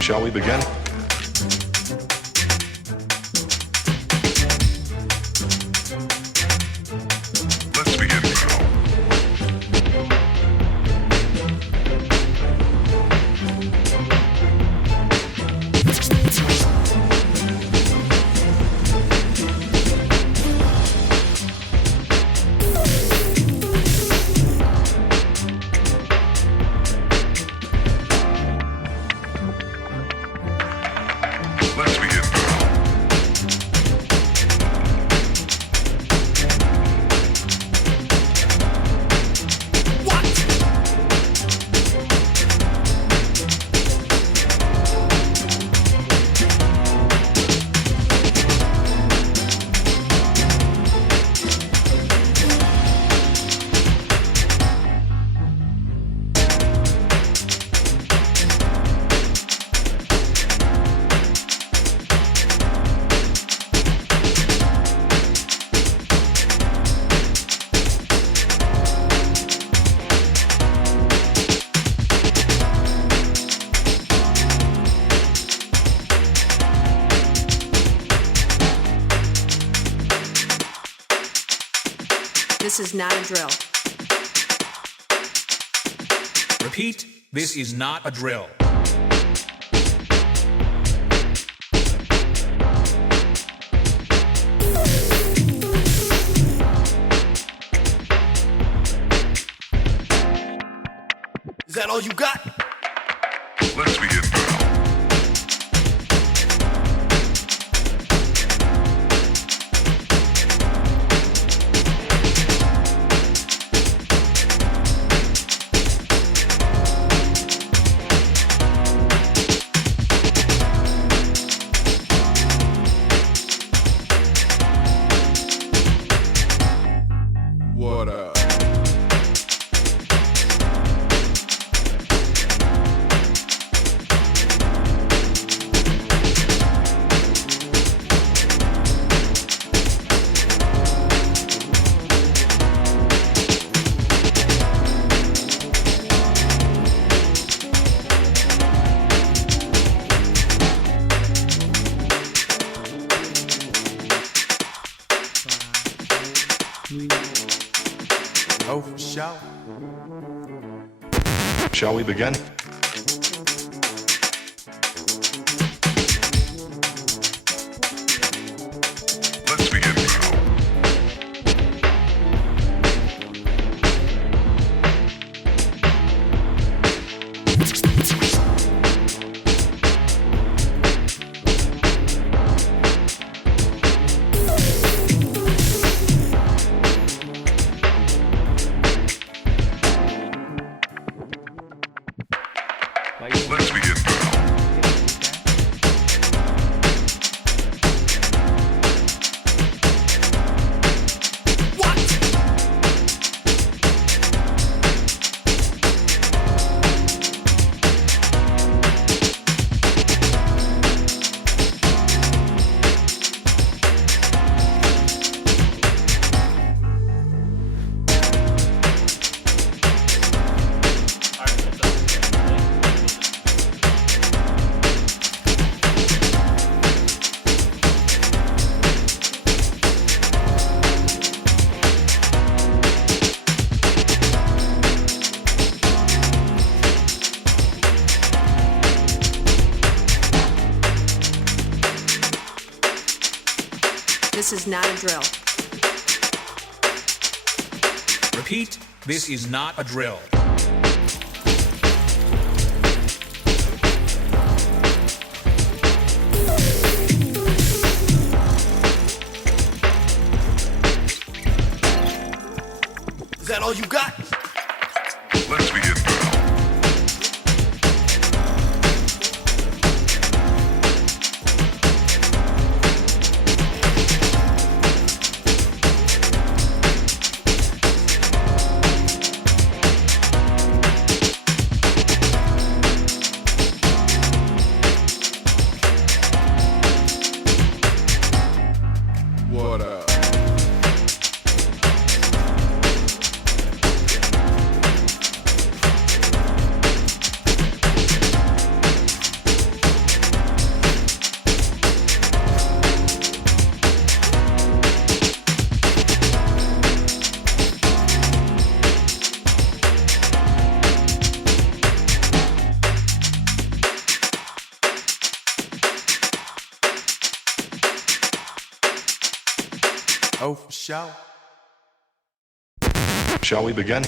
Shall we begin? Let's begin now. Let's begin now. This is not a drill. Repeat, this is not a drill. Is that all you got? Let's begin now. What up? Oh, for sure. Shall we begin? Let's begin now. Let's begin now. This is not a drill. Repeat, this is not a drill. Is that all you got? Let's begin now. What up? Oh, for sure. Shall we begin?